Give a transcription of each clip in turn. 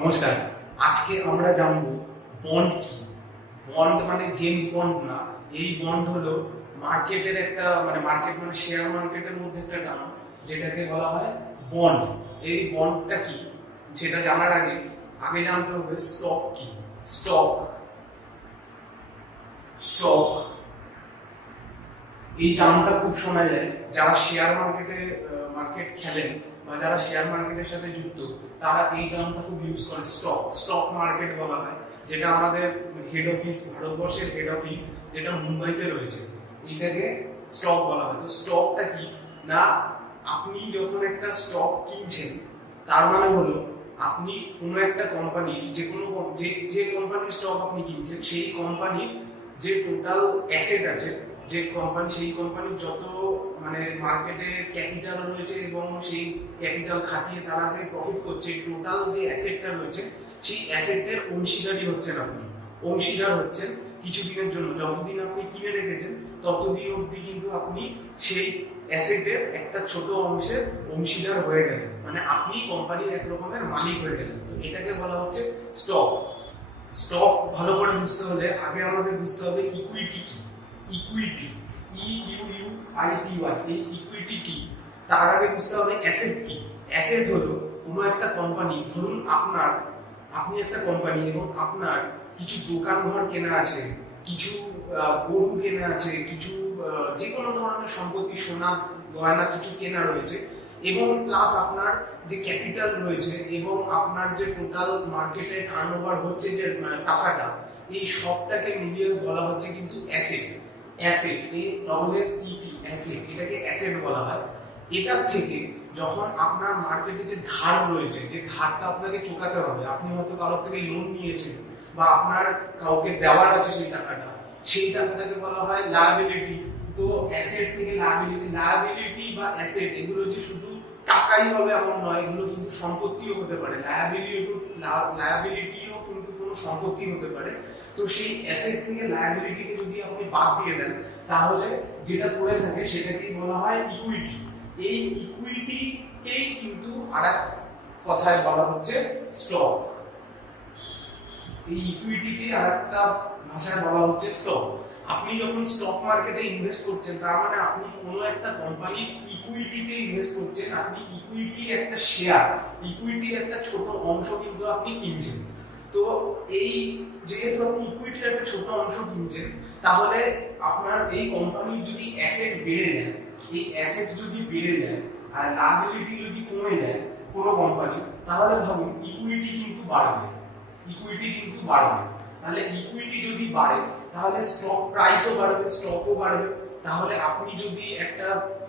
নমস্কার। আজকে আমরা জানবো বন্ড কি। বন্ড মানে জেমস বন্ড না, এই বন্ড হলো মার্কেটের একটা মার্কেট মানে শেয়ার মার্কেটের মধ্যে একটা টার্ম, যেটাকে বলা হয় বন্ড। এই বন্ডটা কি সেটা জানার আগে জানতে হবে স্টক কি। স্টক স্টক এই টার্মটা খুব শোনা যায় যারা শেয়ার মার্কেট খেলেন বা যারা শেয়ার মার্কেটের সাথে যুক্ত, তারা এই টার্মটা খুব ইউজ করে। স্টক মার্কেট বলা হয়, যেটা আমাদের হেড অফিস, ভারতবর্ষের হেড অফিস যেটা মুম্বাইতে রয়েছে, এটাকে স্টক বলা হয়। তো স্টকটা কি না, আপনি যখন একটা স্টক কিনছেন তার মানে হলো আপনি কোনো একটা কোম্পানি, যে কোম্পানির স্টক আপনি কিনছেন সেই কোম্পানির যে টোটাল অ্যাসেট আছে, যে কোম্পানি, সেই কোম্পানির যত মার্কেটে ক্যাপিটাল রয়েছে এবং সেই ক্যাপিটাল খাটিয়ে তারা যে প্রফিট করছে, টোটাল যে অ্যাসেটটা রয়েছে সেই অ্যাসেটের অংশীদারই হচ্ছেন আপনি। অংশীদার হচ্ছেন কিছুদিনের জন্য, যতদিন আপনি কিনে রেখেছেন ততদিন অবধি কিন্তু আপনি সেই অ্যাসেটের একটা ছোট অংশের অংশীদার হয়ে গেলেন, মানে আপনি কোম্পানির এক রকমের মালিক হয়ে গেলেন। তো এটাকে বলা হচ্ছে স্টক। স্টক ভালো করে বুঝতে হলে আগে আমাদের বুঝতে হবে ইকুইটি কি। ইকুইটি, ইউআইটিওয়াই, এই ইকুইটি কি। তার আগে বুঝতে হবে অ্যাসেট কি। অ্যাসেট হলো কোনো একটা কোম্পানি, ধরুন আপনি একটা কোম্পানি এবং আপনার কিছু দোকান ঘর কেনা আছে, কিছু গরু কেনা আছে, কিছু যে কোনো ধরনের সম্পত্তি, সোনা গয়না কিছু কেনা রয়েছে, এবং প্লাস আপনার যে ক্যাপিটাল রয়েছে এবং আপনার যে টোটাল মার্কেটে টার্নওভার হচ্ছে যে টাকাটা, এই সবটাকে মিলিয়ে বলা হচ্ছে কিন্তু অ্যাসেট। অ্যাসেট, অ্যাসেট, এটাকে অ্যাসেট বলা হয়। এটার থেকে যখন আপনার মার্কেটে যে ধার রয়েছে, যে ধারটা আপনাকে চোকাতে হবে, আপনি হয়তো কারোর থেকে লোন নিয়েছেন বা আপনার কাউকে দেওয়ার আছে সেই টাকাটাকে বলা হয় লায়াবিলিটি। তো অ্যাসেট থেকে লায়াবিলিটি বা অ্যাসেট, এগুলো যে শুধু টাকাই হবে এমন নয়, এগুলো কিন্তু সম্পত্তিও হতে পারে। লায়াবিলিটিও কিন্তু কোনো সম্পত্তি হতে পারে। তো সেই অ্যাসেট থেকে লায়াবিলিটিকে যদি আপনি বাদ দিয়ে দেন, তাহলে যেটা পড়ে থাকে সেটাকেই বলা হয় ইকুইটি। এই ইকুইটিকেই কিন্তু আরেক কথায় বলা হচ্ছে স্টক। এই ইকুইটিকে আরেকটা ভাষায় বলা হচ্ছে স্টক। আপনি যখন স্টক মার্কেটে ইনভেস্ট করছেন, তার মানে আপনি কোনো একটা কোম্পানির ইকুইটিতে ইনভেস্ট করছেন। আপনি ইকুইটির একটা শেয়ার, ইকুইটির একটা ছোট অংশ কিন্তু আপনি কিনছেন। তো এই যেহেতু আপনি ইকুইটির একটা ছোট অংশ কিনছেন, তাহলে আপনার এই কোম্পানির যদি অ্যাসেট বেড়ে যায়, এই অ্যাসেট যদি বেড়ে যায় আর লায়াবিলিটি যদি কমে যায় কোনো কোম্পানি, তাহলে ভাবুন ইকুইটি কিন্তু বাড়বে। তাহলে ইকুইটি যদি বাড়ে তাহলে স্টক প্রাইসও বাড়বে, স্টকও বাড়বে। তাহলে আপনি যদি একটা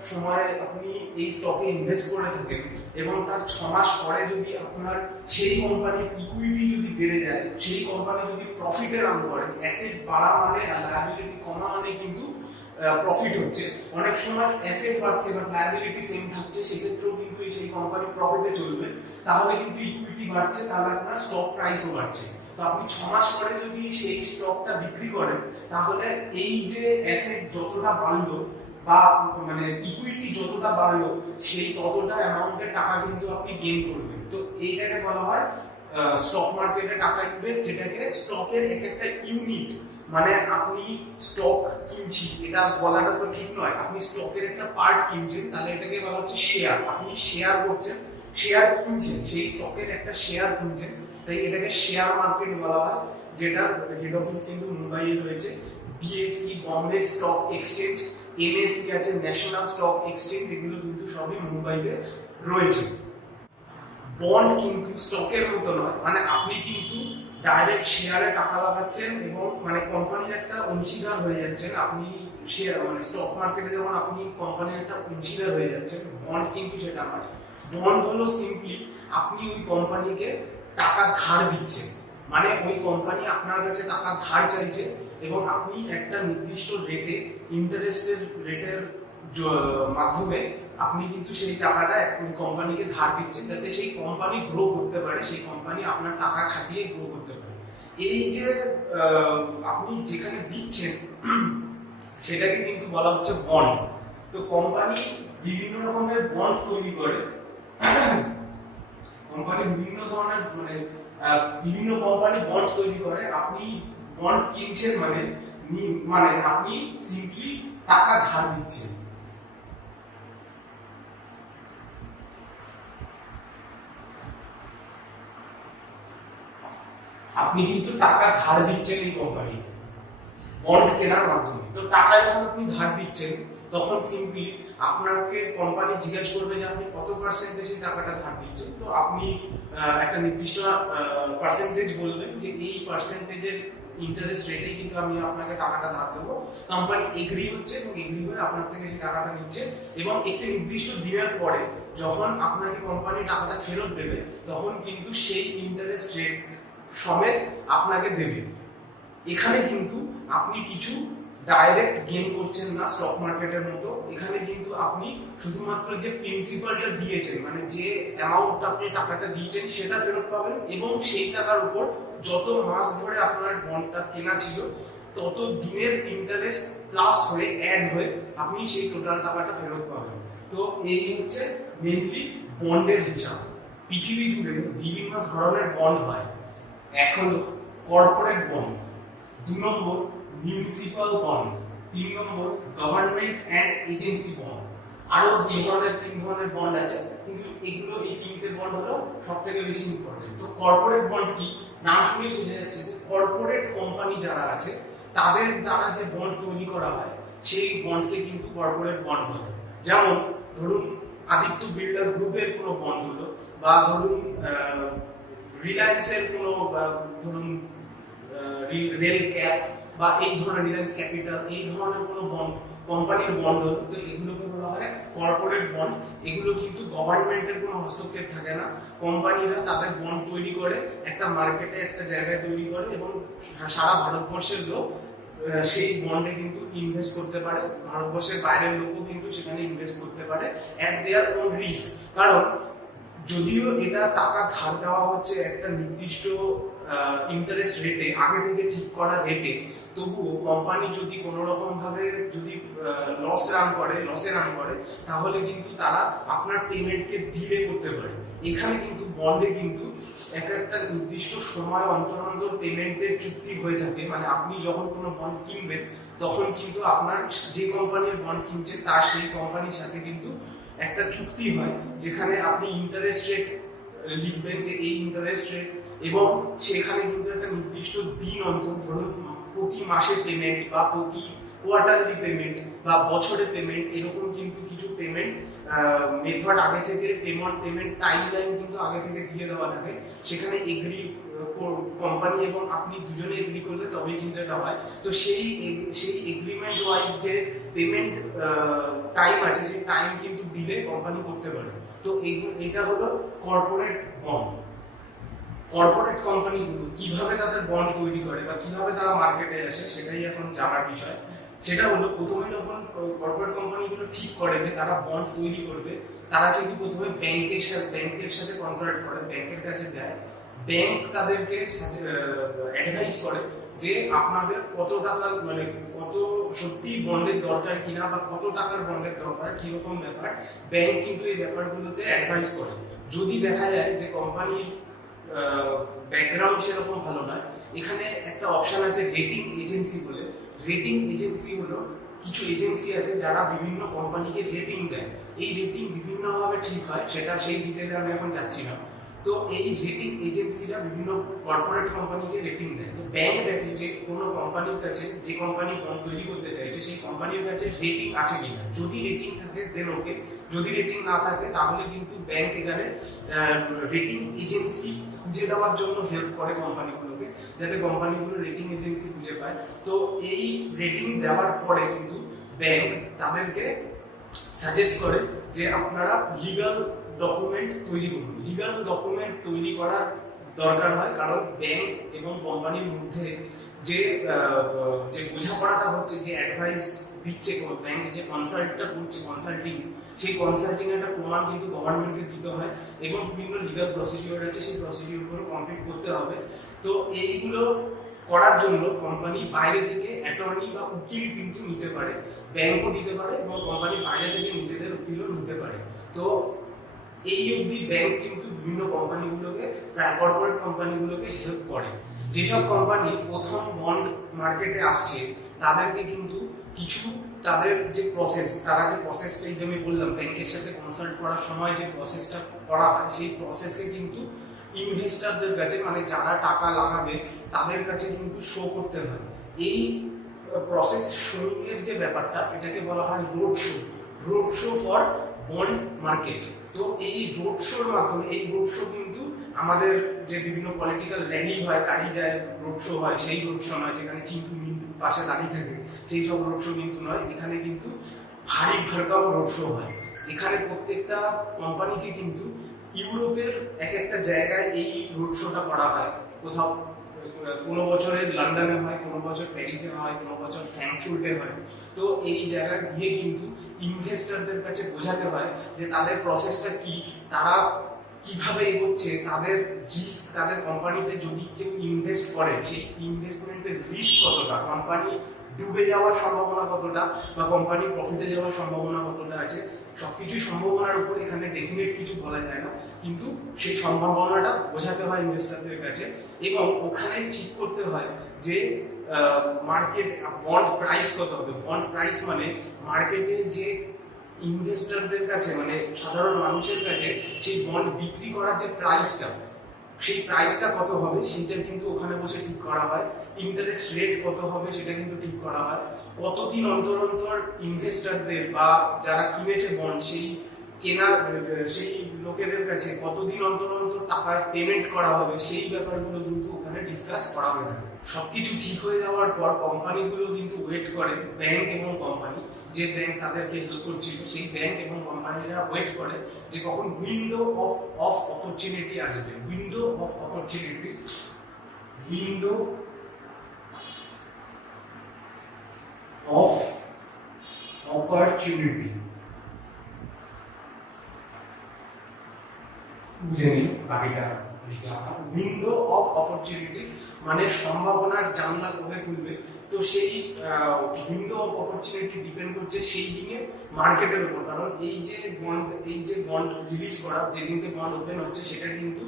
সময় আপনি এই স্টকে ইনভেস্ট করে থাকেন এবং তার 6 মাস পরে যদি আপনার সেই কোম্পানির ইকুইটি যদি বেড়ে যায়, সেই কোম্পানি যদি প্রফিটে রান করে, অ্যাসেট বাড়া মানে লায়াবিলিটি কমা মানে কিন্তু প্রফিট হচ্ছে। অনেক সময় অ্যাসেট বাড়ছে বা লায়াবিলিটি সেম থাকছে, সেক্ষেত্রেও কিন্তু সেই কোম্পানি প্রফিটে চলবে। তাহলে কিন্তু ইকুইটি বাড়ছে, তাহলে আপনার স্টক প্রাইসও বাড়ছে। তো আপনি 6 মাস পরে যদি সেই স্টকটা বিক্রি করেন, তাহলে এই যে অ্যাসেট যতটা বাড়লো বা ইকুইটি যতটা বাড়লো, সেই ততটা অ্যামাউন্টের টাকা কিন্তু আপনি গেইন করবেন। তো এইটাকে বলা হয় স্টক মার্কেটে টাকা ইনভেস্ট, যেটাকে স্টকের একটা ইউনিট, আপনি স্টক কিনছি এটা বলাটা তো ঠিক নয়, আপনি স্টকের একটা পার্ট কিনছেন, তাহলে এটাকে বলা হচ্ছে শেয়ার। আপনি শেয়ার করছেন, শেয়ার কিনছেন, সেই স্টকের একটা শেয়ার কিনছেন, তাই এটাকে শেয়ার মার্কেট বলা হয়, যেটা হেড অফিস কিন্তু মুম্বাইয়ে রয়েছে। BSE, Bombay stock exchange, NSE আছে, ন্যাশনাল স্টক এক্সচেঞ্জ, এগুলো কিন্তু সবই মুম্বাইতে রয়েছে। বন্ড কিন্তু স্টকের মতো নয়, আপনি কিন্তু ডাইরেক্ট শেয়ারে টাকা লাগাচ্ছেন এবং কোম্পানির একটা অংশীদার হয়ে যাচ্ছেন। আপনি শেয়ার স্টক মার্কেটে যেমন আপনি কোম্পানির একটা অংশীদার হয়ে যাচ্ছেন, বন্ড কিন্তু সেটা নয়। বন্ড হলো সিম্পলি আপনি ওই কোম্পানিকে টাকা ধার দিচ্ছেন, ওই কোম্পানি আপনার কাছে টাকা ধার চাইছে এবং আপনি একটা নির্দিষ্ট রেটে, ইন্টারেস্টের রেটের মাধ্যমে আপনি কিন্তু সেই টাকাটা ওই কোম্পানিকে ধার দিচ্ছেন, যাতে সেই কোম্পানি গ্রো করতে পারে, সেই কোম্পানি আপনার টাকা খাটিয়ে গ্রো করতে পারে। এই যে আপনি যেখানে দিচ্ছেন সেটাকে কিন্তু বলা হচ্ছে বন্ড। তো কোম্পানি বিভিন্ন রকমের বন্ড তৈরি করে। কোম্পানি বিভিন্ন ধরনের মানে বিভিন্ন কোম্পানি বন্ড তৈরি করে, আপনি বন্ড কিনছেন মানে আপনি সিম্পলি টাকা ধার দিচ্ছেন। আপনি কিন্তু টাকা ধার দিচ্ছেন এই কোম্পানি বন্ড কেনার মাধ্যমে। তো টাকা যখন আপনি ধার দিচ্ছেন তখন সিম্পলি আপনাকে কোম্পানি জিজ্ঞেস করবে যে আপনি কত পার্সেন্টেজে টাকাটা ধার দিচ্ছেন। তো আপনি একটা নির্দিষ্ট পার্সেন্টেজ বলবেন যে এই পার্সেন্টেজের ইন্টারেস্ট রেটে কিন্তু আমি আপনাকে টাকাটা ধার দেবো। কোম্পানি এগ্রি হচ্ছে এবং এগ্রি হয়ে আপনার থেকে সেই টাকাটা নিচ্ছে এবং একটি নির্দিষ্ট দিনের পরে যখন আপনাকে কোম্পানি টাকাটা ফেরত দেবে তখন কিন্তু সেই ইন্টারেস্ট রেট সমেত আপনাকে দেবে। এখানে কিন্তু আপনি কিছু ডাইরেক্ট গেইন করছেন না স্টক মার্কেটের মতো। এখানে কিন্তু আপনি শুধুমাত্র যে প্রিন্সিপালটা দিয়েছেন মানে যে অ্যামাউন্টটা আপনি টাকাটা দিয়েছেন সেটা ফেরত পাবেন এবং সেই টাকার উপর যত মাস ধরে আপনার বন্ডটা কেনা ছিল তত দিনের ইন্টারেস্ট প্লাস হয়ে অ্যাড হয়ে আপনি সেই টোটাল টাকাটা ফেরত পাবেন। তো এই হচ্ছে মেইনলি বন্ডের হিসাব। পৃথিবী জুড়ে বিভিন্ন ধরনের বন্ড হয়। এক হলো corporate bond, 2 number municipal bond, 3 number government and agency bond. আরো 3 ধরনের বন্ড আছে, কিন্তু এগুলো এই তিনটে বন্ড হলো সবথেকে বেশি ইম্পর্টেন্ট। তো কর্পোরেট বন্ড কি, নাম শুনে বোঝা যাচ্ছে যে কর্পোরেট কোম্পানি যারা আছে তাদের দ্বারা যে বন্ড তৈরি করা হয় সেই বন্ডকে কিন্তু কর্পোরেট বন্ড বলে। যেমন ধরুন আদিত্য বিল্ডার গ্রুপের কোনো বন্ড হলো, বা ধরুন রিলায়েন্সের কোনো, ধরুন রেল ক্যাপ বা এই ধরনের রিলায়েন্স ক্যাপিটাল এই ধরনের কোনো বন্ড কোম্পানির বন্ড হলো। তো এগুলোকে বলা হয় কর্পোরেট বন্ড। এগুলো কিন্তু গভর্নমেন্টের কোনো হস্তক্ষেপ থাকে না। কোম্পানিরা তাদের বন্ড তৈরি করে একটা মার্কেটে একটা জায়গায় তৈরি করে এবং সারা ভারতবর্ষের লোক সেই বন্ডে কিন্তু ইনভেস্ট করতে পারে। ভারতবর্ষের বাইরের লোকও কিন্তু সেখানে ইনভেস্ট করতে পারে অ্যাট দেয়ার ওন রিস্ক। কারণ যদিও এটা টাকা ধার দেওয়া হচ্ছে একটা নির্দিষ্ট ইন্টারেস্ট রেটে, আগে থেকে ঠিক করা রেটে, তবুও কোম্পানি যদি কোনো রকম ভাবে যদি লসে রান করে তাহলে কিন্তু তারা আপনার পেমেন্টকে ডিলে করতে পারে। এখানে কিন্তু বন্ডে কিন্তু একটা নির্দিষ্ট সময় অন্তর অন্তর পেমেন্টের চুক্তি হয়ে থাকে। মানে আপনি যখন কোনো বন্ড কিনবেন তখন কিন্তু আপনার যে কোম্পানির বন্ড কিনছে তার সেই কোম্পানির সাথে কিন্তু একটা চুক্তি হয় যেখানে আপনি ইন্টারেস্ট রেট লিখবেন যে এই ইন্টারেস্ট রেট, এবং সেখানে কিন্তু একটা নির্দিষ্ট দিন অন্তর, ধরুন প্রতি মাসে পেমেন্ট বা প্রতি কোয়ার্টারলি পেমেন্ট বা বছরে পেমেন্ট, এরকম কিন্তু কিছু পেমেন্ট মেথড আগে থেকে পেমেন্ট টাইমলাইন কিন্তু আগে থেকে দিয়ে দেওয়া থাকে। সেখানে এগ্রি কোম্পানি এবং আপনি দুজনে এগ্রি করলে তবেই কিন্তু এটা হয়। তো সেই এগ্রিমেন্ট ওয়াইজ যে পেমেন্ট টাইম আছে সেই টাইম কিন্তু দিলে কোম্পানি করতে পারে। তো এটা হলো কর্পোরেট বন্ড। কর্পোরেট কোম্পানিগুলো কিভাবে তাদের বন্ড তৈরি করে বা কিভাবে তারা মার্কেটে আসে সেটাই এখন জানার বিষয়। সেটা হলো প্রথমে যখন কর্পোরেট কোম্পানিগুলো ঠিক করে যে তারা বন্ড তৈরি করবে, তারা কিন্তু প্রথমে ব্যাংকের সাথে কনসাল্ট করে, ব্যাংকের কাছে যায়। ব্যাংক তাদেরকে অ্যাডভাইস করে যে আপনাদের কত টাকা মানে কত সত্যি বন্ডের দরকার কিনা বা কত টাকার বন্ডের দরকার, কিরকম ব্যাপার। ব্যাংক কিন্তু এই ব্যাপারগুলোতে অ্যাডভাইস করে। যদি দেখা যায় যে কোম্পানির ব্যাকগ্রাউন্ড সেরকম ভালো নয়, এখানে একটা অপশন আছে রেটিং এজেন্সি বলে। রেটিং এজেন্সি হলো কিছু এজেন্সি আছে যারা বিভিন্ন কোম্পানিকে রেটিং দেয়। এই রেটিং বিভিন্নভাবে ঠিক হয়, সেটা সেই ডিটেইলে আমি এখন যাচ্ছি না। তো এই রেটিং এজেন্সিরা বিভিন্ন কর্পোরেট কোম্পানিকে রেটিং দেয়। তো ব্যাংক দেখে যে কোনো কোম্পানির কাছে, যে কোম্পানি বন্ড তৈরি করতে চাইছে সেই কোম্পানির কাছে রেটিং আছে কিনা। যদি রেটিং থাকে দেন ওকে, যদি রেটিং না থাকে তাহলে কিন্তু ব্যাংক এখানে রেটিং এজেন্সি খুঁজে দেওয়ার জন্য হেল্প করে কোম্পানিগুলোকে, যাতে কোম্পানিগুলো রেটিং এজেন্সি খুঁজে পায়। তো এই রেটিং দেওয়ার পরে কিন্তু ব্যাংক তাদেরকে সাজেস্ট করে যে আপনারা লিগ্যাল ডকুমেন্ট তৈরি করুন। লিগ্যাল ডকুমেন্ট তৈরি করার দরকার হয়, কারণ ব্যাংক এবং কোম্পানির মধ্যে যে বোঝাপড়াটা হচ্ছে, যে অ্যাডভাইস দিচ্ছে ব্যাংক, যে কনসাল্টটা করছে কনসাল্টিং, সেই কনসাল্টিং একটা প্রমাণ কিন্তু গভর্নমেন্টকে দিতে হয় এবং বিভিন্ন লিগ্যাল প্রসিডিওর আছে, সেই প্রসিডিওরগুলো কমপ্লিট করতে হবে। তো এইগুলো করার জন্য কোম্পানি বাইরে থেকে অ্যাটর্নি বা উকিল কিন্তু নিতে পারে, ব্যাংকও দিতে পারে এবং কোম্পানি বাইরে থেকে নিজেদের উকিলও নিতে পারে। তো এই অবধি ব্যাংক কিন্তু বিভিন্ন কোম্পানিগুলোকে, প্রায় কর্পোরেট কোম্পানিগুলোকে হেল্প করে। যেসব কোম্পানি প্রথম বন্ড মার্কেটে আসছে তাদেরকে কিন্তু কিছু তাদের যে প্রসেস, তারা যে প্রসেসটা এই যে আমি বললাম ব্যাংকের সাথে কনসাল্ট করার সময় যে প্রসেসটা করা হয়, সেই প্রসেসে কিন্তু ইনভেস্টরদের কাছে, মানে যারা টাকা লাগাবে তাদের কাছে কিন্তু শো করতে হয়। এই প্রসেস শোয়িং যে ব্যাপারটা, এটাকে বলা হয় road show for bond market. তো এই রোড শোর মাধ্যমে, এই রোড শো কিন্তু আমাদের যে বিভিন্ন পলিটিক্যাল র্যালি হয়, গাড়ি যায়, রোড শো হয়, সেই রোড শো নয় যেখানে চিন্টু মিন্টু পাশে দাঁড়িয়ে থাকে, সেই সব রোড শো কিন্তু নয়। এখানে কিন্তু ভারী ভরকাম রোড শো হয়। এখানে প্রত্যেকটা কোম্পানিকে কিন্তু ইউরোপের এক একটা জায়গায় এই রোড শোটা করা হয়। কোথাও কোনো বছরে লন্ডনে হয়, কোনো বছর প্যারিসে হয়, কোনো বছর ফ্র্যাঙ্কফুর্টে হয়। তো এই জায়গায় গিয়ে কিন্তু ইনভেস্টরদের কাছে বোঝাতে হয় যে তাদের প্রসেসটা কি, তারা কিভাবে এগোচ্ছে, তাদের রিস্ক, তাদের কোম্পানিতে যদি কেউ ইনভেস্ট করে সেই ইনভেস্টমেন্টের রিস্ক কতটা, কোম্পানি ডুবে যাওয়ার সম্ভাবনা কতটা বা কোম্পানি প্রফিটে যাওয়ার সম্ভাবনা কতটা আছে। সবকিছুই সম্ভাবনার উপর, এখানে ডেফিনেট কিছু বলা যায় না, কিন্তু সেই সম্ভাবনাটা বোঝাতে হয় ইনভেস্টরদের কাছে। এবং ওখানে ঠিক করতে হয় যে মার্কেট বন্ড প্রাইস কত হবে। বন্ড প্রাইস মানে মার্কেটে যে ইনভেস্টরদের কাছে, মানে সাধারণ মানুষের কাছে সেই বন্ড বিক্রি করার যে প্রাইসটা, সেই প্রাইসটা কত হবে সেটা কিন্তু ওখানে বসে ঠিক করা হয়। ইন্টারেস্ট রেট কত হবে সেটা কিন্তু ঠিক করা হয়। কতদিন অন্তর অন্তর ইনভেস্টরদের বা যারা কিনেছে বন্ড, সেই কেনার সেই লোকেদের কাছে কতদিন অন্তর অন্তর টাকার পেমেন্ট করা হবে, সেই ব্যাপারগুলো কিন্তু ওখানে ডিসকাস করা হয়ে থাকে। সবকিছু ঠিক হয়ে যাওয়ার পর কোম্পানিগুলো কিন্তু ওয়েট করে, ব্যাংক এবং কোম্পানি, যে ব্যাংক তাদেরকে হেল্প করছিল সেই ব্যাংক এবং কোম্পানিরা ওয়েট করে যে কখন উইন্ডো অফ অপরচুনিটি আসবে। Window of opportunity, window of opportunity, বুঝে নিন বাকিটা লিখলাম। উইন্ডো অফ অপরচুনিটি মানে সম্ভাবনার জানলা কবে খুলবে। তো সেই উইন্ডো অফ অপরচুনিটি ডিপেন্ড করছে সেই দিনে মার্কেটের উপর। কারণ এই যে বন্ড রিলিজ করা, যেদিনকে বন্ড ওপেন হচ্ছে, সেটা কিন্তু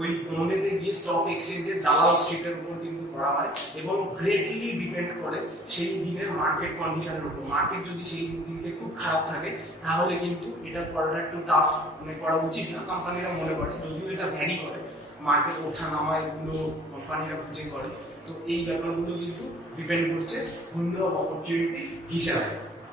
ওই বোম্বেতে গিয়ে স্টক এক্সচেঞ্জের দালাল স্ট্রিটের উপর কিন্তু করা হয় এবং গ্রেটলি ডিপেন্ড করে সেই দিনের মার্কেট কন্ডিশনের উপর। মার্কেট যদি সেই দিনকে খুব খারাপ থাকে তাহলে কিন্তু এটা করাটা একটু টাফ, মানে করা উচিত না কোম্পানিরা মনে করে, যদিও এটা ভ্যারি করে, মার্কেট ওঠা নামা এগুলো কোম্পানিরা বুঝে করে। তো এই ব্যাপারগুলো কিন্তু ডিপেন্ড করছে উইন্ডো অফ অপরচুনিটি হিসাবে।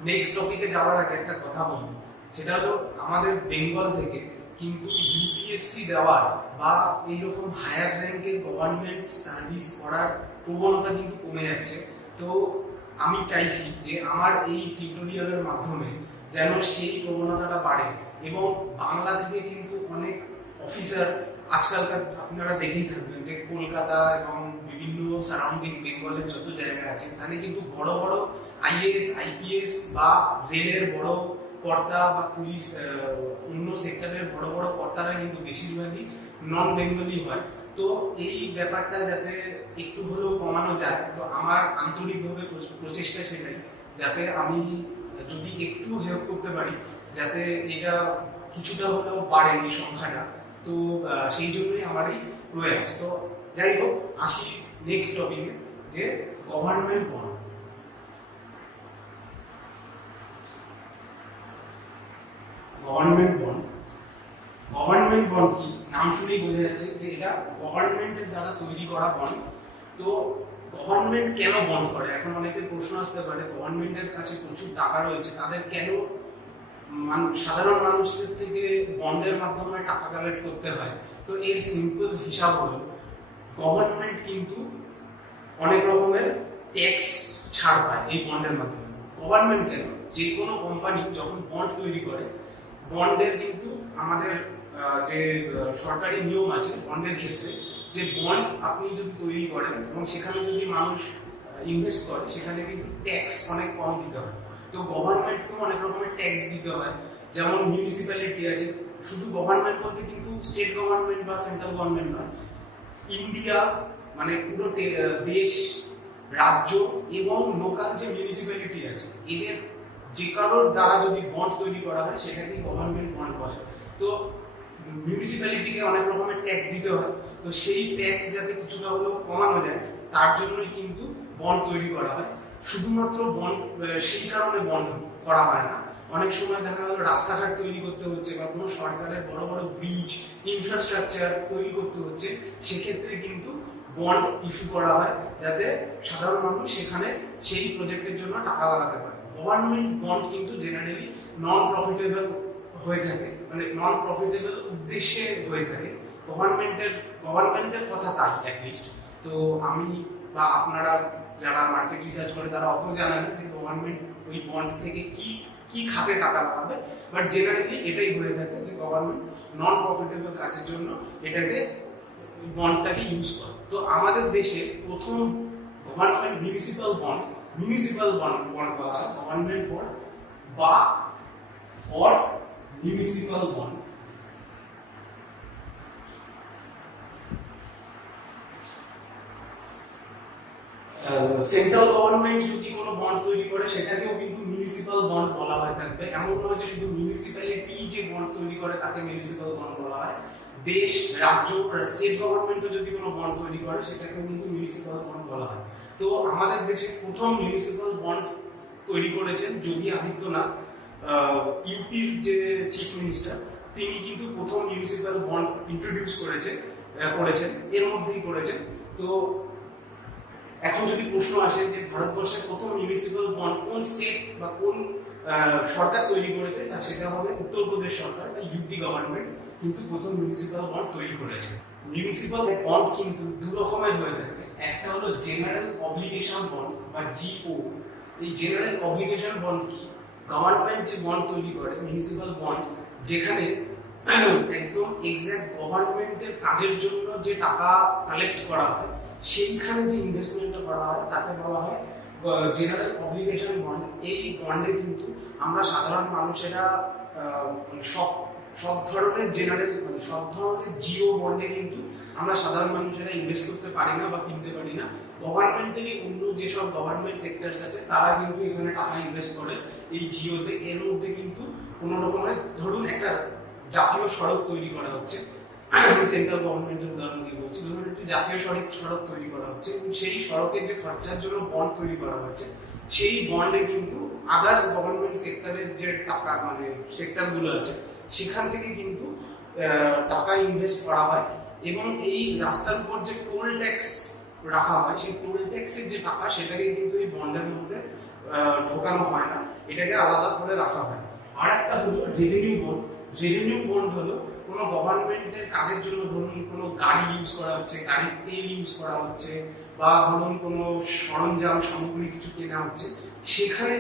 নেক্সট টপিকে যাওয়ার আগে একটা কথা বলি, সেটা হলো আমাদের বেঙ্গল থেকে কিন্তু ইউপিএসসি দেওয়ার বা এইরকম হায়ার র্যাঙ্কের গভর্নমেন্ট সার্ভিস করার প্রবণতা কিন্তু কমে যাচ্ছে। তো আমি চাইছি যে আমার এই টিউটোরিয়ালের মাধ্যমে যেন সেই প্রবণতাটা বাড়ে এবং বাংলা থেকে কিন্তু অনেক অফিসার, আজকালকার আপনারা দেখেই থাকবেন যে কলকাতা এবং বিভিন্ন সারাউন্ডিং বেঙ্গলের যত জায়গা আছে, এখানে কিন্তু বড় বড় আইএএস আইপিএস বা রেলের বড় কর্তা বা পুলিশ অন্য সেক্টরের বড় বড় কর্তারা কিন্তু বেশিরভাগই নন বেঙ্গলি হয়। তো এই ব্যাপারটা যাতে একটু হলেও কমানো যায়, তো আমার আন্তরিকভাবে প্রচেষ্টা সেটাই, যাতে আমি যদি একটু হেল্প করতে পারি যাতে এটা কিছুটা হলেও বাড়ে এই সংখ্যাটা। তো সেই জন্যই আমার এই প্রয়াস। তো যাই হোক, আসি নেক্সট টপিকে, যে government bond. Government bond, government bond কি, নাম শুনেই বোঝা যাচ্ছে যে এটা গভর্নমেন্টের দ্বারা তৈরি করা বন্ড। তো গভর্নমেন্ট কেন বন্ড করে? এখন অনেকের প্রশ্ন আসতে পারে, গভর্নমেন্টের কাছে প্রচুর টাকা রয়েছে, তাদের কেন সাধারণ মানুষদের থেকে বন্ডের মাধ্যমে টাকা কালেক্ট করতে হয়? তো এর সিম্পল হিসাব হলো, গভর্নমেন্ট কিন্তু অনেক রকমের ট্যাক্স ছাড় পায় এই বন্ডের মাধ্যমে। গভর্নমেন্ট কেন, যে কোনো কোম্পানি যখন বন্ড তৈরি করে, বন্ডের কিন্তু আমাদের যে সরকারি নিয়ম আছে বন্ডের ক্ষেত্রে, যে বন্ড আপনি যদি তৈরি করেন এবং সেখানে যদি মানুষ ইনভেস্ট করে, সেখানে কিন্তু ট্যাক্স অনেক কম দিতে হয়। তো গভর্নমেন্টকেও অনেক রকমের ট্যাক্স দিতে হয়। যেমন মিউনিসিপ্যালিটি আছে, শুধু গভর্নমেন্ট বলতে কিন্তু স্টেট গভর্নমেন্ট বা সেন্ট্রাল গভর্নমেন্ট নয়, ইন্ডিয়া মানে পুরো দেশ, রাজ্য এবং লোকাল যে মিউনিসিপ্যালিটি আছে, এদের যে কারোর দ্বারা যদি বন্ড তৈরি করা হয় সেটাকেই গভর্নমেন্ট বন্ড করে। তো মিউনিসিপ্যালিটিকে অনেক রকমের ট্যাক্স দিতে হয়, তো সেই ট্যাক্স যাতে কিছুটা হলেও কমানো যায় তার জন্যই কিন্তু বন্ড তৈরি করা হয়। শুধুমাত্র বন্ড সেই কারণে বন্ড করা হয় না, অনেক সময় দেখা গেল রাস্তাঘাট তৈরি করতে হচ্ছে বা কোনো সরকারের বড় বড় ব্রিজ ইনফ্রাস্ট্রাকচার তৈরি করতে হচ্ছে, সেক্ষেত্রে কিন্তু বন্ড ইস্যু করা হয় যাতে সাধারণ মানুষ সেখানে সেই প্রজেক্টের জন্য টাকা লাগাতে পারে। গভর্নমেন্ট বন্ড কিন্তু জেনারেলি নন প্রফিটেবল হয়ে থাকে, মানে নন প্রফিটেবল উদ্দেশ্যে হয়ে থাকে। গভর্নমেন্টের কথা তাই অ্যাটলিস্ট। তো আমি বা আপনারা যারা মার্কেট রিসার্চ করে তারা অত জানেন যে গভর্নমেন্ট ওই বন্ড থেকে কি কি খাতে টাকা লাগাবে, বাট জেনারেলি এটাই হয়ে থাকে যে গভর্নমেন্ট নন প্রফিটেবল কাজের জন্য এটাকে বন্ডটাকে ইউজ করে। তো আমাদের দেশে প্রথম গভর্নমেন্ট মিউনিসিপাল বন্ড বলা হয় গভর্নমেন্ট বন্ড বা or municipal bond. Central government যদি কোনো বন্ড তৈরি করে সেটাকেও কিন্তু মিউনিসিপাল বন্ড বলা হয় থাকবে, এমন নয় যে শুধু মিউনিসিপ্যালিটি যে বন্ড তৈরি করে তাকে মিউনিসিপাল বন্ড বলা হয়। দেশ, রাজ্য, স্টেট গভর্নমেন্টও যদি কোনো বন্ড তৈরি করে সেটাকেও কিন্তু মিউনিসিপাল বন্ড বলা হয়। তো আমাদের দেশে প্রথম মিউনিসিপাল বন্ড তৈরি করেছেন যোগী আদিত্যনাথ, ইউপির যে চিফ মিনিস্টার, তিনি কিন্তু প্রথম মিউনিসিপাল বন্ড ইন্ট্রোডিউস করেছেন, এর মধ্যেই করেছেন। তো এখন যদি প্রশ্ন আসে যে ভারতবর্ষের প্রথম মিউনিসিপাল বন্ড কোন স্টেট বা কোন সরকার তৈরি করেছে, সেটা হবে উত্তরপ্রদেশ সরকার বা ইউপি গভর্নমেন্ট কিন্তু প্রথম মিউনিসিপাল বন্ড তৈরি করেছে। মিউনিসিপাল বন্ড কিন্তু দু রকমের হয়ে থাকে, একটা হলো জেনারেল অব্লিগেশন বন্ড বা জিও। এই জেনারেল অব্লিগেশন বন্ড কি? গভর্নমেন্ট যে বন্ড তৈরি করে মিউনিসিপাল বন্ড, যেখানে একদম এক্সাক্ট গভর্নমেন্টের কাজের জন্য যে টাকা কালেক্ট করা হয় সেইখানে যে ইনভেস্টমেন্টটা করা হয় তাকে বলা হয় জেনারেল অব্লিগেশন বন্ড। এই বন্ডে কিন্তু আমরা সাধারণ মানুষেরা সব ধরনের সব ধরনের জিও বন্ডে কিন্তু আমরা সাধারণ মানুষেরা ইনভেস্ট করতে পারি না বা কিনতে পারি না। গভর্নমেন্ট থেকে অন্য যেসব গভর্নমেন্ট সেক্টরস আছে তারা কিন্তু এখানে টাকা ইনভেস্ট করে এই জিওতে। এর মধ্যে কিন্তু কোনো রকমের ধরুন একটা জাতীয় সড়ক তৈরি করা হচ্ছে, সেন্ট্রাল গভর্নমেন্টের উদাহরণ দিয়ে বলছি, ধরুন একটি জাতীয় সড়ক তৈরি করা হচ্ছে এবং সেই সড়কের যে খরচার জন্য বন্ড তৈরি করা হচ্ছে, সেই বন্ডে কিন্তু আদার্স গভর্নমেন্ট সেক্টরের যে টাকা মানে সেক্টরগুলো আছে সেখান থেকে কিন্তু টাকা ইনভেস্ট করা হয়। এবং এই রাস্তার উপর যে টোল ট্যাক্স রাখা হয় সেই টোল ট্যাক্সের যে টাকা সেটাকে কিন্তু এই বন্ডের মধ্যে ঢোকানো হয় না, এটাকে আলাদা করে রাখা হয়। আর একটা হলো রেভিনিউ বন্ড। রেভিনিউ বন্ড হলো কোনো গভর্নমেন্টের কাজের জন্য, ধরুন কোনো গাড়ি ইউজ করা হচ্ছে, গাড়ির তেল ইউজ করা হচ্ছে, বা ধরুন কোনো সরঞ্জাম সামগ্রী কিছু কেনা হচ্ছে, সেখানে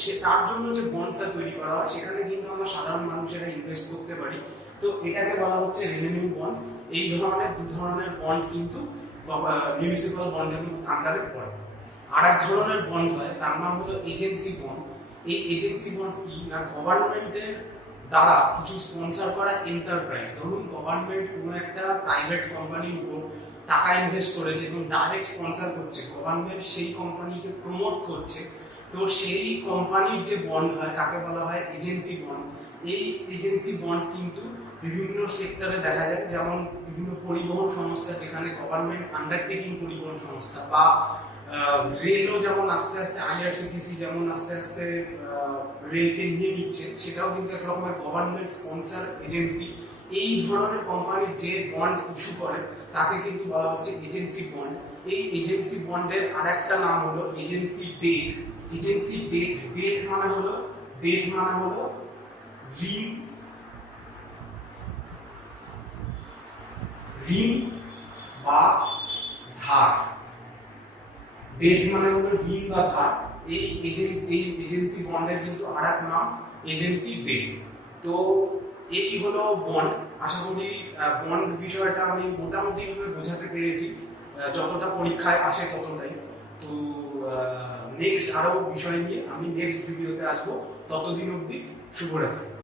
যে তার জন্য যে বন্ডটা তৈরি করা হয় সেখানে কিন্তু আমরা সাধারণ মানুষেরা ইনভেস্ট করতে পারি। তো এটাকে বলা হচ্ছে রেভিনিউ বন্ড। এই ধরনের দু ধরনের বন্ড কিন্তু মিউনিসিপাল বন্ডের আন্ডারে পড়ে। আর এক ধরনের বন্ড হয় তার নাম হলো এজেন্সি বন্ড। এই এজেন্সি বন্ড কি না, গভর্নমেন্টের দ্বারা কিছু স্পন্সর করা এন্টারপ্রাইজ, ধরুন গভর্নমেন্ট কোনো একটা প্রাইভেট কোম্পানির উপর টাকা ইনভেস্ট করেছে এবং ডাইরেক্ট স্পন্সর করছে, গভর্নমেন্ট সেই কোম্পানিকে প্রমোট করছে, তো সেই কোম্পানির যে বন্ড হয় তাকে বলা হয় এজেন্সি বন্ড। এই এজেন্সি বন্ড কিন্তু বিভিন্ন সেক্টরে দেখা যায়, যেমন বিভিন্ন পরিবহন সংস্থা, যেখানে গভর্নমেন্ট আন্ডারটেকিং পরিবহন সংস্থা, বা রেলও যেমন আস্তে আস্তে আইআরসিটিসি যেমন আস্তে আস্তে রেলকে নিয়ে নিচ্ছে, সেটাও কিন্তু এক রকমের গভর্নমেন্ট স্পন্সর এজেন্সি। এই ধরনের কোম্পানি যে বন্ড ইস্যু করে তাকে কিন্তু বলা হচ্ছে এজেন্সি বন্ড। এই এজেন্সি বন্ডের আরেকটা নাম হলো এজেন্সি ডেট। এজেন্সি ডেট মানে হলো ঋণ বা ধার। ডেট মানে হলো ঋণ বা ধার। এই এজেন্সি বন্ডের কিন্তু আরেক নাম এজেন্সি ডেট। তো এই হলো বন্ড। আশা করি বন্ড বিষয়টা আমি মোটামুটি ভাবে বোঝাতে পেরেছি, যতটা পরীক্ষায় আসে ততটাই। তো নেক্সট আরো বিষয় নিয়ে আমি নেক্সট ভিডিওতে আসবো। ততদিন অবধি শুভরাত্রি।